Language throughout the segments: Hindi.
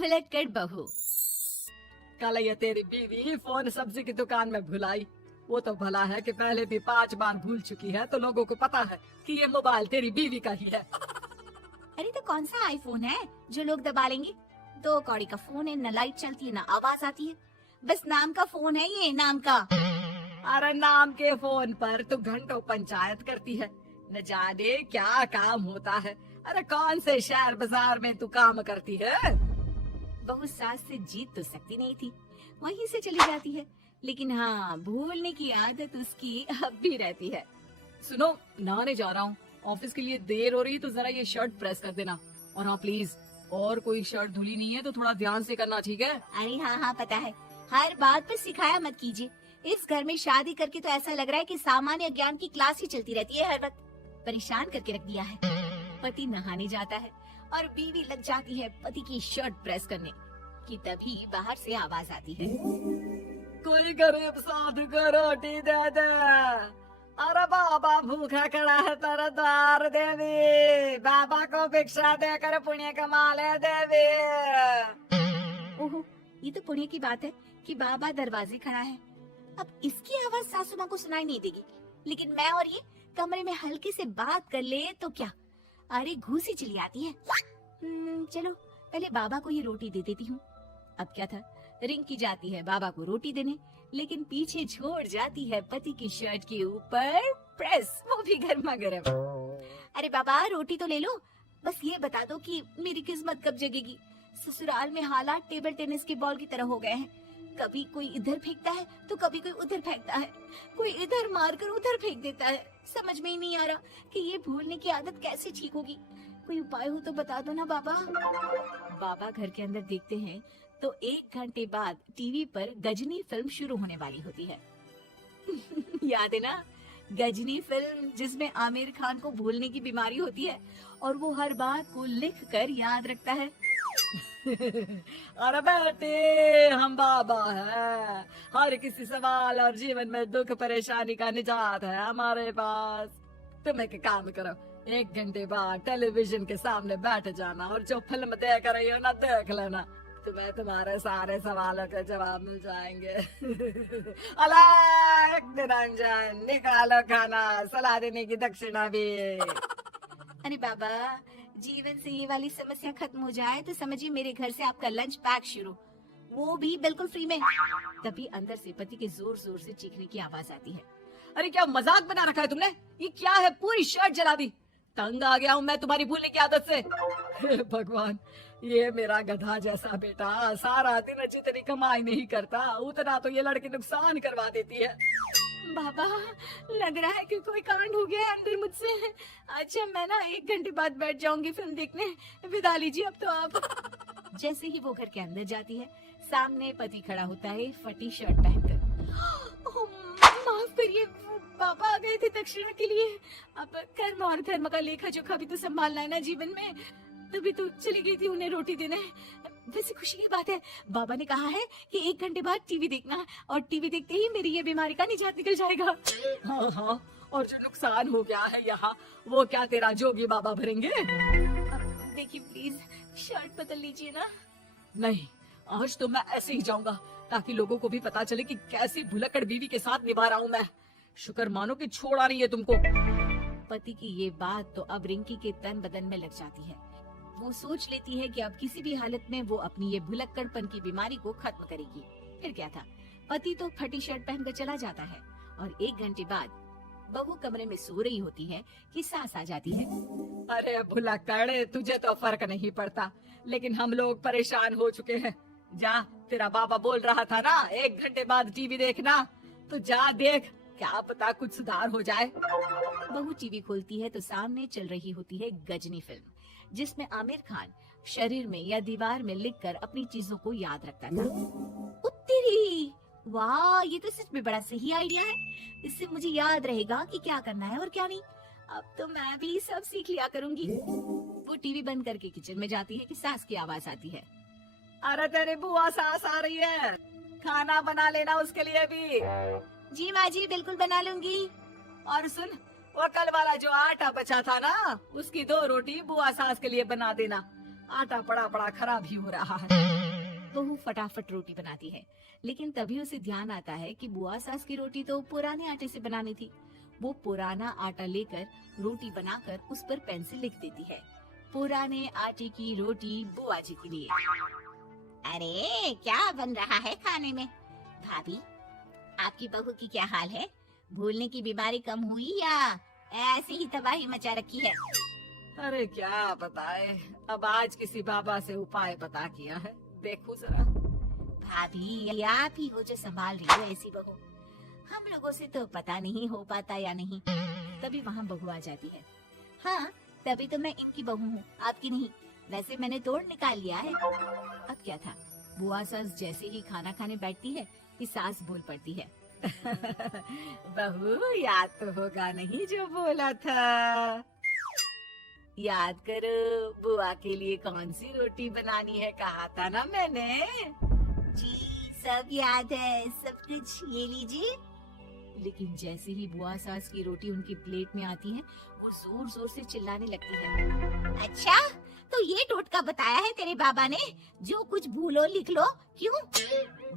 भुलक्कड़ बहू। कल ये तेरी बीवी फोन सब्जी की दुकान में भुलाई। वो तो भला है कि पहले भी 5 बार भूल चुकी है, तो लोगों को पता है कि ये मोबाइल तेरी बीवी का ही है। अरे तो कौन सा आईफोन है जो लोग दबा लेंगे? 2 कौड़ी का फोन है, न लाइट चलती है न आवाज आती है, बस नाम का फोन है ये, नाम का। अरे नाम के फोन पर तू घंटों पंचायत करती है, न जाने क्या काम होता है। अरे कौन से शहर बाजार में तू काम करती है? बहू सास से जीत तो सकती नहीं थी, वहीं से चली जाती है, लेकिन हाँ भूलने की आदत उसकी अब भी रहती है। सुनो, नहाने जा रहा हूँ, ऑफिस के लिए देर हो रही है, तो जरा ये शर्ट प्रेस कर देना। और हाँ प्लीज, और कोई शर्ट धुली नहीं है तो थोड़ा ध्यान से करना, ठीक है? अरे हाँ हाँ पता है, हर बात पर सिखाया मत कीजिए। इस घर में शादी करके तो ऐसा लग रहा है कि सामान्य ज्ञान की क्लास ही चलती रहती है, हर वक्त परेशान करके रख दिया है। पति नहाने जाता है और बीवी लग जाती है पति की शर्ट प्रेस करने कि तभी बाहर से आवाज आती है, कोई गरीब साधु को रोटी दे दे। अरे बाबा भूखा खड़ा है तेरा द्वार देवी, बाबा को भिक्षा देकर पुण्य कमा ले देवी। ओहो, ये तो पुण्य की बात है कि बाबा दरवाजे खड़ा है। अब इसकी आवाज सासू माँ को सुनाई नहीं देगी, लेकिन मैं और ये कमरे में हल्के से बात कर ले तो क्या, अरे घूसी चली आती है। चलो पहले बाबा को ये रोटी दे देती हूँ। अब क्या था, रिंकी जाती है बाबा को रोटी देने, लेकिन पीछे छोड़ जाती है पति की शर्ट के ऊपर प्रेस, वो भी गर्मा गर्म। अरे बाबा रोटी तो ले लो, बस ये बता दो कि मेरी किस्मत कब जगेगी। ससुराल में हालात टेबल टेनिस के बॉल की तरह हो गए हैं, कभी कोई इधर फेंकता है तो कभी कोई उधर फेंकता है, कोई इधर मारकर उधर फेंक देता है। समझ में ही नहीं आ रहा कि ये भूलने की आदत कैसे ठीक होगी। कोई उपाय हो तो बता दो ना बाबा। बाबा घर के अंदर देखते हैं तो 1 घंटे बाद टीवी पर गजनी फिल्म शुरू होने वाली होती है। याद है ना, गजनी फिल्म जिसमें आमिर खान को भूलने की बीमारी होती है और वो हर बात को लिख कर याद रखता है। अरे बेटे, हम बाबा हैं, हर किसी सवाल और जीवन में दुख परेशानी का निजात है हमारे पास। तुम एक काम करो, 1 घंटे बाद टेलीविजन के सामने बैठ जाना और जो फिल्म देख रही हो ना देख लेना, तुम्हें तुम्हारे सारे सवालों के जवाब मिल जाएंगे। अलग निरंजन, निकालो खाना, सलाह देने की दक्षिणा भी। अरे बाबा, जीवन से ये वाली समस्या खत्म हो जाए तो समझिए मेरे घर से आपका लंच पैक शुरू, वो भी बिल्कुल फ्री में। तभी अंदर से पति के जोर जोर से चीखने की आवाज आती है। अरे क्या मजाक बना रखा है तुमने? ये क्या है, पूरी शर्ट जला दी। तंग आ गया हूँ मैं तुम्हारी भूलने की आदत से। भगवान, ये मेरा गधा जैसा बेटा सारा दिन जितनी कमाई नहीं करता उतना तो ये लड़की नुकसान करवा देती है। बाबा, लग रहा है कि कोई कांड हो गया है अंदर मुझसे। अच्छा मैं ना 1 घंटे बाद बैठ जाऊंगी फिल्म देखने, विदा लीजिए अब तो आप। जैसे ही वो घर के अंदर जाती है, सामने पति खड़ा होता है फटी शर्ट पहनकर। माफ करिए, पापा आ गए थे दक्षिणा के लिए। अब कर्म और धर्म का लेखा जोखा भी तो संभालना है ना जीवन में, तभी तो चली गई थी उन्हें रोटी देने। वैसे खुशी की बात है, बाबा ने कहा है कि 1 घंटे बाद टीवी देखना है और टीवी देखते ही मेरी ये बीमारी का निजात निकल जाएगा। हाँ हाँ, और जो नुकसान हो गया है यहाँ, वो क्या तेरा जोगी बाबा भरेंगे? देखिए प्लीज शर्ट बदल लीजिए ना। नहीं, आज तो मैं ऐसे ही जाऊंगा ताकि लोगों को भी पता चले कि कैसी भुलक्कड़ बीवी के साथ निभा रहा हूँ मैं। शुक्र मानो कि छोड़ा नहीं है तुमको। पति की ये बात तो अब रिंकी के तन बदन में लग जाती है। वो सोच लेती है कि अब किसी भी हालत में वो अपनी ये भुलक्कड़पन की बीमारी को खत्म करेगी। फिर क्या था, पति तो फटी शर्ट पहनकर चला जाता है और 1 घंटे बाद बहू कमरे में सो रही होती है कि सास आ जाती है। अरे भुलक्कड़, तुझे तो फर्क नहीं पड़ता, लेकिन हम लोग परेशान हो चुके हैं। जा, तेरा बाबा बोल रहा था ना 1 घंटे बाद टीवी देखना, तो जा देख, क्या पता कुछ सुधार हो जाए। बहू टीवी खोलती है तो सामने चल रही होती है गजनी फिल्म, जिसमें आमिर खान शरीर में या दीवार में लिखकर अपनी चीजों को याद रखता था। उत्तरी, वाह, ये तो सच में बड़ा सही आइडिया है। इससे मुझे याद रहेगा कि क्या करना है और क्या नहीं। अब तो मैं भी सब सीख लिया करूंगी। वो टीवी बंद करके किचन में जाती है कि सास की आवाज आती है। अरे तेरी बुआ सास आ रही है, खाना बना लेना उसके लिए भी। जी माँ जी, बिल्कुल बना लूंगी। और सुन, वो कल वाला जो आटा बचा था ना, उसकी 2 रोटी बुआ सास के लिए बना देना। आटा पड़ा पड़ा खराब ही हो रहा है। बहू फटाफट रोटी बनाती है, लेकिन तभी उसे ध्यान आता है कि बुआ सास की रोटी तो पुराने आटे से बनानी थी। वो पुराना आटा लेकर रोटी बनाकर उस पर पेंसिल लिख देती है, पुराने आटे की रोटी बुआ जी के लिए। अरे क्या बन रहा है खाने में? भाभी, आपकी बहू की क्या हाल है? भूलने की बीमारी कम हुई या ऐसी ही तबाही मचा रखी है? अरे क्या बताए, अब आज किसी बाबा से उपाय पता किया है, देखो जरा। भाभी, ये आप ही हो जो संभाल रही हो ऐसी बहू। हम लोगों से तो पता नहीं हो पाता या नहीं। तभी वहाँ बहू आ जाती है। हाँ, तभी तो मैं इनकी बहू हूँ, आपकी नहीं। वैसे मैंने तोड़ निकाल लिया है। अब क्या था, बुआ सास जैसे ही खाना खाने बैठती है कि सास बोल पड़ती है। बहू, याद तो होगा नहीं जो बोला था? याद करो, बुआ के लिए कौन सी रोटी बनानी है, कहा था ना मैंने। जी सब याद है, सब कुछ ये लीजिए। लेकिन जैसे ही बुआ सास की रोटी उनकी प्लेट में आती है, वो जोर जोर से चिल्लाने लगती है। अच्छा, तो ये टोटका बताया है तेरे बाबा ने, जो कुछ भूलो लिख लो, क्यों?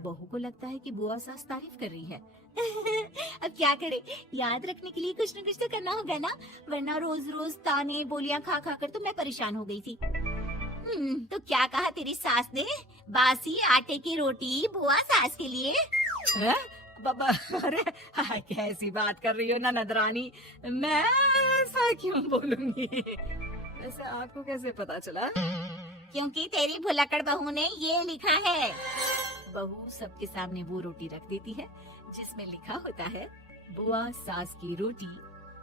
बहू को लगता है कि बुआ सास तारीफ कर रही है। अब क्या करे, याद रखने के लिए कुछ न कुछ तो करना होगा ना, वरना रोज रोज ताने बोलियां खा खा कर तो मैं परेशान हो गई थी। तो क्या कहा तेरी सास ने? बासी आटे की रोटी बुआ सास के लिए? है? बाबा, अरे कैसी बात कर रही हो ना नदरानी, मैं ऐसा क्यों बोलूंगी? ऐसे आपको कैसे पता चला? क्योंकि तेरी भुलक्कड़ बहू ने ये लिखा है। बहू सबके सामने वो रोटी रख देती है जिसमें लिखा होता है, बुआ सास की रोटी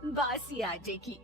बासी आटे की।